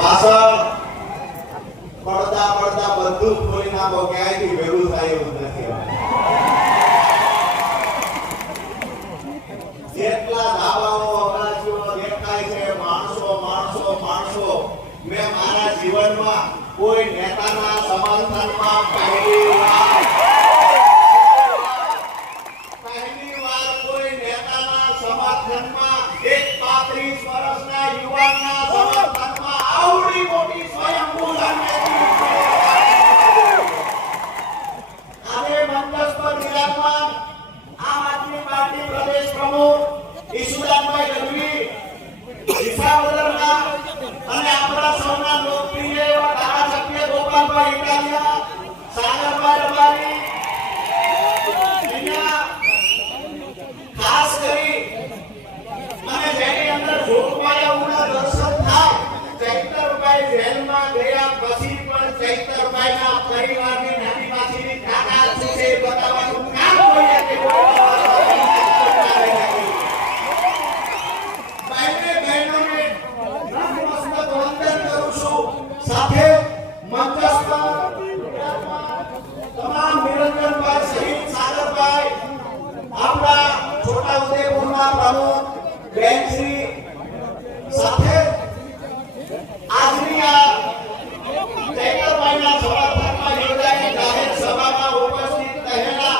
પાછળ પડતા પડતા બધું ખોલી નાખો, ક્યાંયથી ભેગું થાય એવું નથી. જેટલા ધાબાઓ અગાસીઓ દેખાય છે, માણસો માણસો માણસો, મેં મારા જીવનમાં કોઈ નેતાના સમર્થનમાં પહેલી વાર કોઈ નેતાના સમર્થનમાં એક 35 વર્ષના યુવાનના સમર્થનમાં આવડી મોટી સ્વયંભૂ આજે મંચ પર વિરાજમાન આમ આદમી પાર્ટી પ્રદેશ પ્રમુખ ઈશુદાનભાઈ ગઢવી, વિસાવદરના અને આપણા સૌના લોકપ્રિય એવા ધારાસભ્ય ગોપાલભાઈ ઇટાલિયા, સાગરભાઈ રબારી, ખાસ કરી અને જેની અંદર જોગમાયાઓના દર્શન થાય, ચૈતરભાઈ જેલમાં ગયા પછી પણ ચૈતરભાઈના પરિવારની નાની માસીની તાકાત શું છે બતાવવાનું કામ જોઈએ કે બહેનોને નમસ્તક વંદન કરું છું. સાથે મંચસ્થ તમામ નિરંજનભાઈ સહિત સાગરભાઈ, આપણા છોટાઉદેપુરના પ્રમુખ બેનશ્રી, સાથે આજની આ ચૈતરભાઈના સમર્થનમાં યોજાયેલી જાહેર સભામાં ઉપસ્થિત રહેલા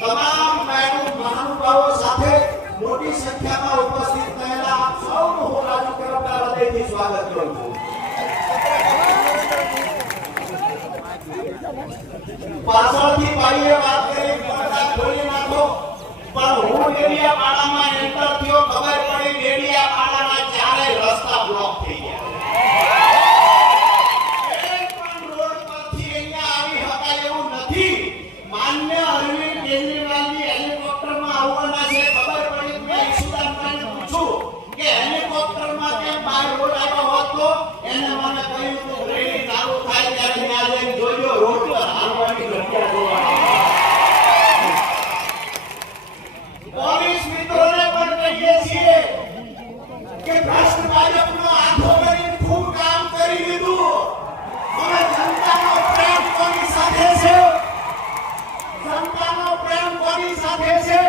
તમામ મહાનુભાવો સાથે મોટી સંખ્યામાં ઉપસ્થિત રહેલા આપ સૌનું હું રાજુ કરપડા હૃદયથી સ્વાગત કરું છું. પાછળથી ભાઈએ વાત કરી પડદા ખોલી નાખો, પણ હું ડેડિયાપાડામાં એન્ટર થયો, ખબર પડી ડેડિયાપાડાના ચારે રસ્તા બ્લોક થઈ ગયા. એક પણ રોડ પરથી અહીંયા આવી શકાય એવું નથી. માન્ય અરવિંદ કેજરીવાલજી હેલિકોપ્ટરમાં આવવાના છે, ખબર પડી મેં ઈશુદાનભાઈને પૂછ્યું કે હેલિકોપ્ટરમાં કેમ બહાર રોડ આવ્યો હોત તો એને મને કહ્યું કે રેલી ચાલુ થાય ત્યારે ત્યાં જઈને જોજો રોડ પર હાલવાની જગ્યા જોવાની. પોલીસ મિત્રોને પણ કહીએ છીએ કે ભ્રષ્ટ ભાજપનો આંખો કરીને ખૂબ કામ કરી લીધું. હવે જનતાનો પ્રેમ કોની સાથે છે, જનતાનો પ્રેમ કોની સાથે છે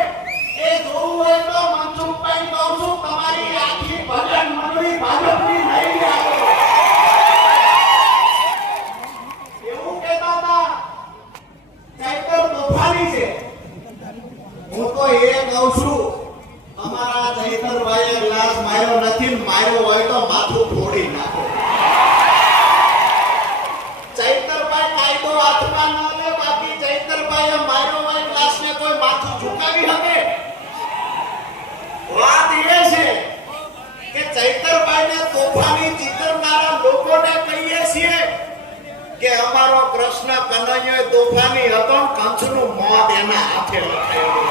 એ જોવું હોય તો મનસુખભાઈ કહું છું, તમારી આખી ભજન મંડળી ભાજપની નહીં આવે. એવું કહેતા હતા ચૈતર તોફાની છે. હું તો એ કહું છું, અમારા ચૈતરભાઈએ ગ્લાસ માર્યો નથી, માર્યો હોય તો માથું ફોડી નાખો. ચૈતરભાઈ કાયદો હાથમાં ન લે, બાકી ચૈતરભાઈએ માર્યો હોય ગ્લાસને કોઈ માથું ઝુકાવી શકે? વાત એ છે કે ચૈતરભાઈને તોફાની ચિતરનારા લોકોને કહીએ છીએ કે અમારો કૃષ્ણ કનૈયો તોફાની હતો, કંસનું મોત એના હાથે લખાયેલું.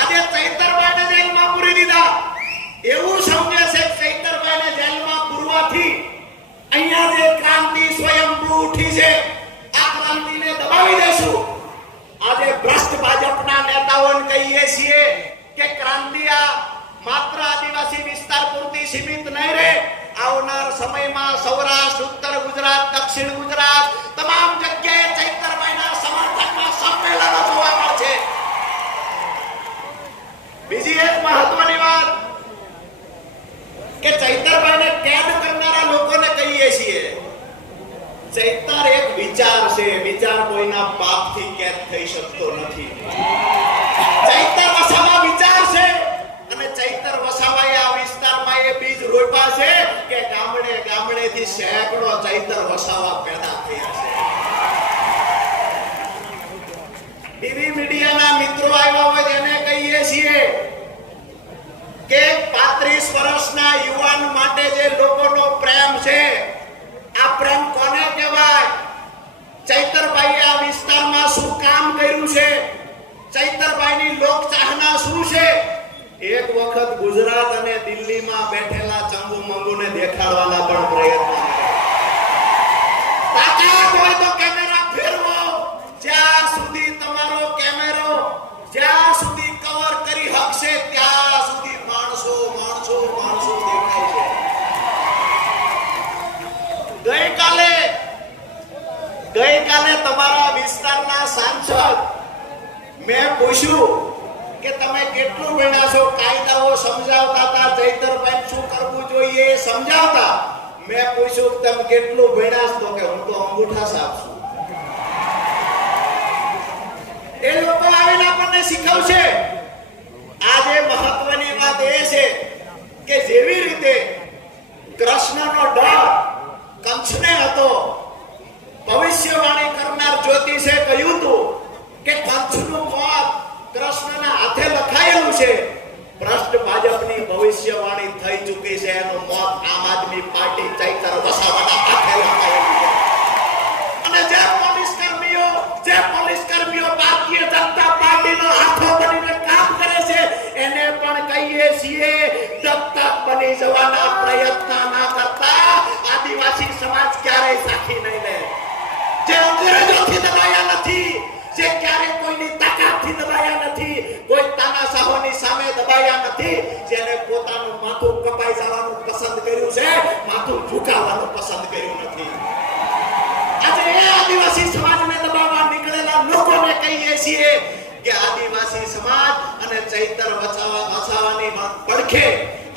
આજે ચૈતરભાઈને જેલમાં પૂરી દીધા એવું સમજે છે. ચૈતરભાઈને જેલમાં પૂરવાથી અહીંયા જે ક્રાંતિ સ્વયંભૂ ઉઠી છે, આ ક્રાંતિને દબાવી દેશું. આજે ભ્રષ્ટ ભાજપના નેતાઓને કહીએ છીએ કે ક્રાંતિ આ માત્ર આદિવાસી વિસ્તાર પૂરતી સીમિત નહીં રહે. આવનાર સમયમાં સૌરાષ્ટ્ર, ઉત્તર ગુજરાત, દક્ષિણ ગુજરાત તમામ જગ્યાએ ચૈતરભાઈના સમર્થનમાં સંમેલનો જોવા મળશે. બીજી એક મહત્વની વાત કે ચૈતરભાઈને કેદ કરનારા લોકોને કહીએ છીએ, ચૈતર એક વિચાર છે, વિચાર કોઈના પાપથી કેદ થઈ શકતો નથી. ચૈતર વસાવા વિચાર છે અને ચૈતર વસાવાએ આ વિસ્તારમાં એ બીજ રોપ્યા છે કે ગામડે ગામડેથી સેંકડો ચૈતર વસાવા પેદા થયા છે. ટીવી મીડિયાના મિત્રો આવ્યા હોય તેને કહીએ છીએ કે 35 વર્ષના યુવાન માટે જે લોકોનો પ્રેમ છે, આ પ્રેમ કોને કહેવાય? ચૈતરભાઈએ આ વિસ્તારમાં શું કામ કર્યું છે, ચૈતરભાઈની લોકચાહના શું છે, એક વખત ગુજરાત અને દિલ્હીમાં બેઠેલા ચંગુ મંગુને દેખાડવાના પણ પ્રયત્ન તાકાત હોય તો કેમેરા ફેરવો. જ્યાં સુધી તમારો કેમેરો જ્યાં સુધી કવર કરી શકશે ત્યાં સુધી માણસો માણસો માણસો દેખાય છે. ગઈકાલે તમારા વિસ્તારના સાંસદ મેં પૂછ્યું કે તમે કેટલું ભણ્યા છો, કાયદાઓ સમજાવતા હતા, ચૈતરભાઈ શું કરવું જોઈએ એ સમજાવતા. મેં પૂછ્યું કે તમે કેટલું ભણ્યા છો, તો કે હું તો અંગૂઠા સાફ છું. એ લોકો આવીને આપણને શીખવશે. આજે મહત્વની વાત એ છે કે જેવી રીતે કૃષ્ણનો ડર કંસને હતો, ભવિષ્યવાણી કરનાર જ્યોતિષે કહ્યું હતું કે કંસનું મોત કૃષ્ણના હાથે લખાયેલું છે. ભ્રષ્ટ ભાજપની ભવિષ્યવાણી થઈ ચૂકી છે, એનું મોત આમ આદમી પાર્ટી ચૈતર વસાવાના હાથે લખાયેલું છે. અને જે પોલીસ કર્મીઓ ભારતીય જનતા પાર્ટીનો હાથો બનીને કામ કરે છે, એને પણ કહીએ છીએ દત્તક બની જવાના પ્રયત્ન ના કરતા. આદિવાસી સમાજ ક્યારેય સાખી નહીં લે. જે અંગ્રેજોથી દબાયા નથી, જે ક્યારે કોઈની તાકાતથી દબાયા નથી, કોઈ તાનાશાહોની સામે દબાયા નથી, જેને પોતાનું માથું કપાઈ જવાનું પસંદ કર્યું છે, માથું ઝુકાવવાનું પસંદ કર્યું નથી. આજે એ આદિવાસી સમાજને દબાવવા નીકળેલા લોકોને કહીએ છીએ કે આદિવાસી સમાજ અને ચૈતર વસાવાની પડખે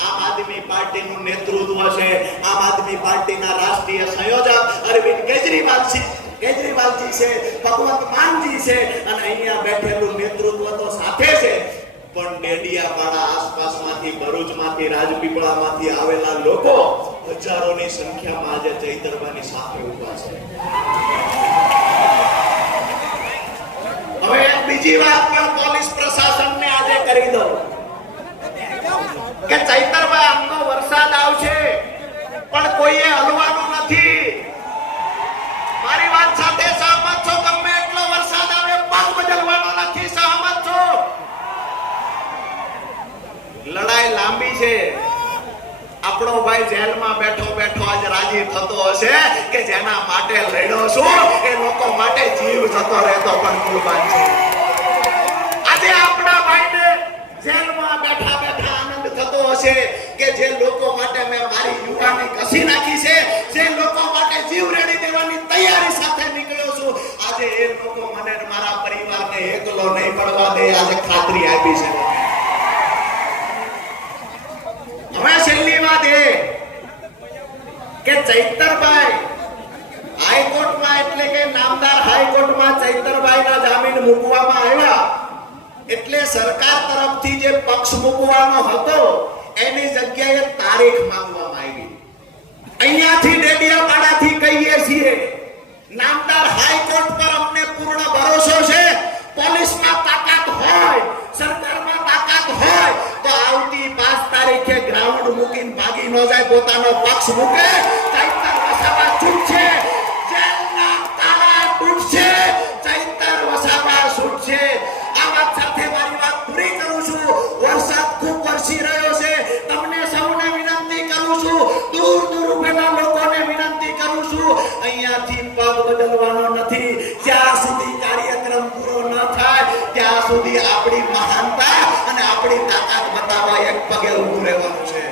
આમ આદમી પાર્ટીનું નેતૃત્વ છે. આમ આદમી પાર્ટીના રાષ્ટ્રીય સંયોજક અરવિંદ કેજરીવાલજી છે, ભગવંત માનજી છે, અને અહીંયા બેઠેલું નેતૃત્વ તો સાથે છે. પણ ડેડિયાપાડા આસપાસમાંથી, ભરૂચમાંથી, રાજપીપળામાંથી આવેલા લોકો હજારોની સંખ્યામાં આજે ચૈતરભાઈની સાથે ઉભા છે. હવે બીજી વાત પણ પોલીસ પ્રશાસનને આજે કરી દો કે ચૈતરભાઈ આમનો વરસાદ આવશે પણ કોઈએ હલવાનું નથી. મારી વાત સાથે સહમત છો? ગમે એટલો વરસાદ આવે પગ બદલવાનો નથી. સહમત છો? લડાઈ લાંબી છે. આપણો ભાઈ જેલમાં બેઠો આજ રાજી થતો હશે કે જેના માટે લડ્યો છું એ લોકો માટે જીવ જતો રહેતો પણ કુરબાન છે. આજે આપણા ભાઈને જેલમાં બેઠા આનંદ થતો હશે કે જે લોકો માટે મેં મારી યુવાની ઘસી નાખી છે, જે લોકો માટે જીવ રેડી દેવાની તૈયારી સાથે નીકળ્યો છું, આજે એ લોકો મને મારા પરિવારને એકલો નહીં પડવા દે. આજે ખાતરી આપી છે. હવે છેલ્લી વાત એ કે ચૈતરભાઈ હાઈકોર્ટમાં, એટલે કે નામદાર હાઈકોર્ટમાં ચૈતરભાઈના જામીન મૂકવામાં આવ્યા એટલે સરકાર તરફથી જે પક્ષ મૂકવાનો હતો એની જગ્યાએ તારીખ માંગવામાં આવી. અહીંયાથી ડેડિયાપાડાથી કહીએ છીએ નામદાર હાઈકોર્ટ પર અમને પૂર્ણ ભરોસો છે. પોલીસમાં તાકાત હોય, સરકારમાં તાકાત હોય તો આવતી 5 તારીખે ગ્રાઉન્ડ મૂકીને ભાગી ન જાય, પોતાનો પક્ષ મૂકે. ચૈતર વસાવા છૂટશે, જેલના તાળા તૂટશે, ચૈતર વસાવા છૂટશે. આ વાત સાથે મારી વાત પૂરી કરું છું. વરસાદ ખૂબ વરસી રહ્યો છે. તમને સૌને વિનંતી કરું છું, દૂર ઉભેલા લોકોને વિનંતી કરું છું, અહીંયાથી પગ બદલવાનો નથી. જ્યાં સુધી કાર્યક્રમ પૂરો ન થાય ત્યાં સુધી આપણી મહાનતા અને આપણી તાકાત બતાવવા એક પગે ઊભું રહેવાનું છે.